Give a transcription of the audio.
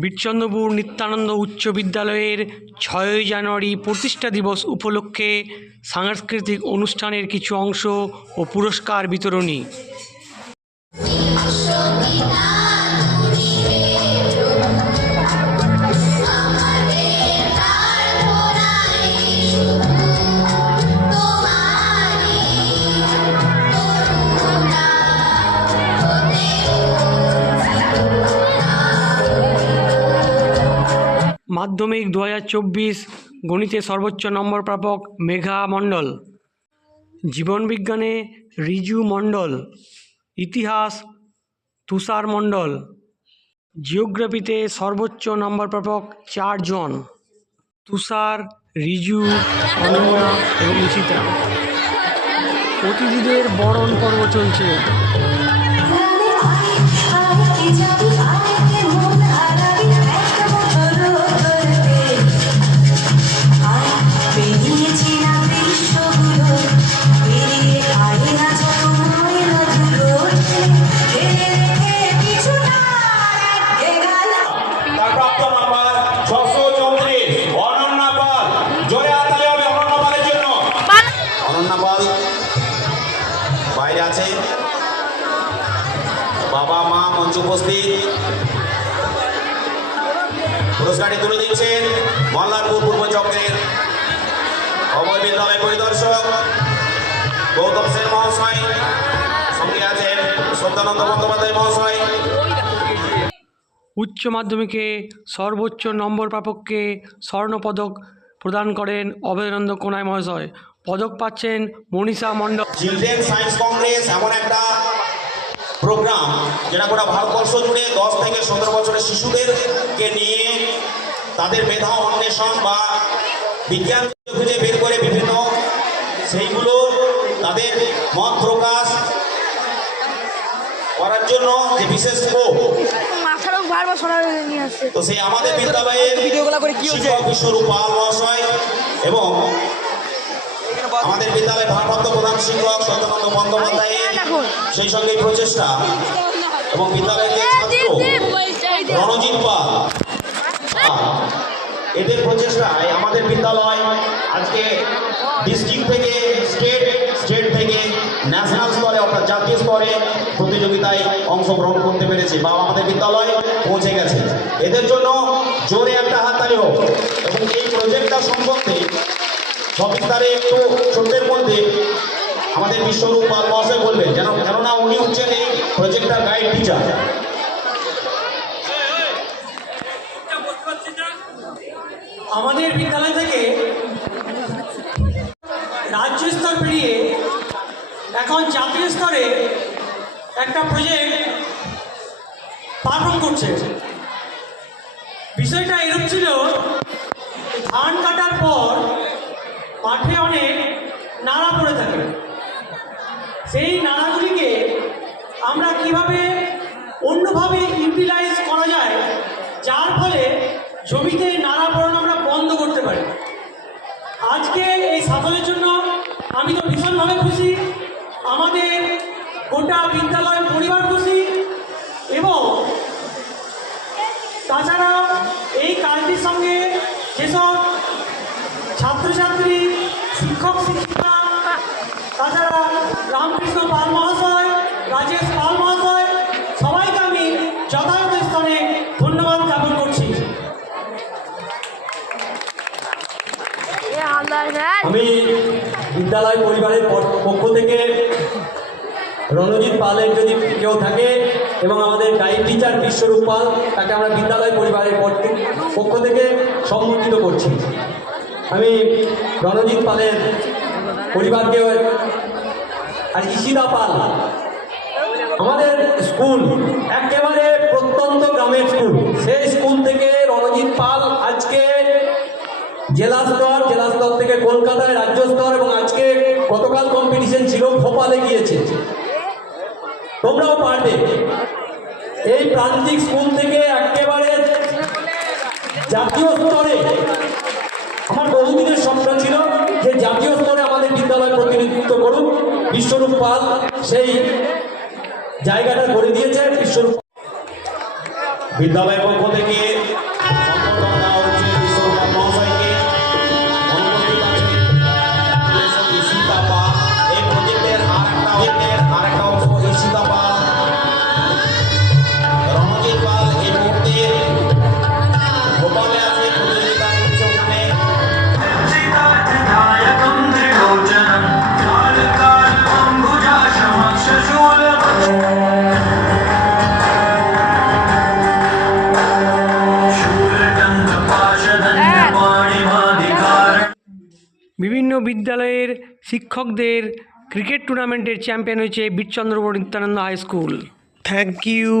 বীরচন্দ্রপুর নিত্যানন্দ উচ্চ বিদ্যালয়ের ৬ই জানুয়ারি প্রতিষ্ঠা দিবস উপলক্ষে সাংস্কৃতিক অনুষ্ঠানের কিছু অংশ ও পুরস্কার বিতরণী। মাধ্যমিক ২০২৪ গণিতে সর্বোচ্চ নম্বর প্রাপক মেঘা মণ্ডল, জীবনবিজ্ঞানে রিজু মণ্ডল, ইতিহাস তুষার মণ্ডল, জিওগ্রাফিতে সর্বোচ্চ নম্বর প্রাপক ৪ জন তুষার, রিজু, অনন্যা এবং ঈশিতা। অতিথিদের বরণ পর্ব চলছে। বাইরে আছে, বাবা মা মঞ্চ উপস্থিত। পুরস্কারটি তুলে দিচ্ছেন মল্লারপুর পূর্ব চক্রের অভয় বিদ্যালয় পরিদর্শক গৌতম সেন মহাশয়, সঙ্গে আছেন সত্যানন্দ বন্দ্যোপাধ্যায় মহাশয়। উচ্চ মাধ্যমিকে সর্বোচ্চ নম্বর প্রাপককে স্বর্ণপদক প্রদান করেন অভয়ানন্দ কোনায় মহাশয়। পদক পাচ্ছেন মনীষা মণ্ডল। চিলড্রেন সায়েন্স কংগ্রেস এমন একটা প্রোগ্রাম যেটা গোটা ভারতবর্ষ জুড়ে 10 থেকে 17 বছরের শিশুদেরকে নিয়ে তাদের মেধা অন্বেষণ বা বিজ্ঞান খুঁজে বের করে বিভিন্ন সেইগুলো তাদের মত প্রকাশ করার জন্য যে বিশেষ স্কোপ, তো সেই আমাদের বিদ্যালয়ের শিক্ষক বিশ্বরূপ পাল মহাশয় এবং আমাদের বিদ্যালয়ের ভারপ্রাপ্ত প্রধান শিক্ষক সত্যানন্দ বন্দ্যোপাধ্যায়ের সেই সঙ্গে প্রচেষ্টা এবং বিদ্যালয়ের ছাত্র রণজিৎ পাল, এদের প্রচেষ্টায় আমাদের বিদ্যালয় আজকে ডিস্ট্রিক্ট থেকে স্টেট থেকে ন্যাশনাল স্তরে অর্থাৎ জাতীয় স্তরে প্রতিযোগিতায় অংশগ্রহণ করতে পেরেছে বা আমাদের বিদ্যালয় পৌঁছে গেছে। এদের জন্য জোরে একটা হাততালি হোক। এবং এই প্রজেক্টটা সম্বন্ধে সবিস্তারে একটু ছোট্টের মধ্যে আমাদের বিশ্বরূপ পাল মহাশয় বলবেন, কেননা উনি হচ্ছেন এই প্রজেক্টটার গাইড টিচার। আমাদের বিদ্যালয় থেকে রাজ্য স্তর পেরিয়ে এখন জাতীয় স্তরে একটা প্রজেক্ট পারফর্ম করছে। বিষয়টা এরকম ছিল, ধান কাটার পর মাঠে অনেক নাড়া পড়ে থাকে। সেই নাড়াগুলিকে আমরা কিভাবে অন্যভাবে ইউটিলাইজ করা যায়, যার ফলে জমিতে নাড়া পড়ানো আমরা বন্ধ করতে পারি। আজকে এই সাফল্যের জন্য আমি তো ভীষণভাবে খুশি, আমাদের গোটা বিদ্যালয় পরিবার খুশি, এবং তাছাড়া এই কাজটির সঙ্গে যেসব ছাত্রছাত্রী, শিক্ষক শিক্ষিকা, তাছাড়া রামকৃষ্ণ পাল মহাশয়, রাজেশ পাল মহাশয়, সবাইকে আমি যথাযথ স্থানে ধন্যবাদ জ্ঞাপন করছি। আমি বিদ্যালয় পরিবারের পক্ষ থেকে রণজিৎ পালের যদি কেউ থাকে এবং আমাদের গাইড টিচার বিশ্বরূপ পাল, তাকে আমরা বিদ্যালয় পরিবারের পক্ষ থেকে সম্মানিত করছি। আমি রণজিৎ পালের পরিবারকে, আর ঈশিতা পাল, আমাদের স্কুল একেবারে প্রত্যন্ত গ্রামের স্কুল, সেই স্কুল থেকে রণজিৎ পাল আজকে জেলা স্তর থেকে কলকাতায় রাজ্য স্তর, এবং আজকে গতকাল কম্পিটিশন ছিল, ভোপালে গিয়েছে। তোমরাও পারবে। এই প্রান্তিক স্কুল থেকে একেবারে জাতীয় স্তরে, আমার বহুদিনের স্বপ্ন ছিল যে জাতীয় স্তরে আমাদের বিদ্যালয় প্রতিনিধিত্ব করুক। বিশ্বরূপ পাল সেই জায়গাটা করে দিয়েছে। বিশ্বরূপ বিদ্যালয়ের পক্ষ থেকে বিভিন্ন বিদ্যালয়ের শিক্ষকদের ক্রিকেট টুর্নামেন্টের চ্যাম্পিয়ন হয়েছে Birchandra Nityananda high school. Thank you.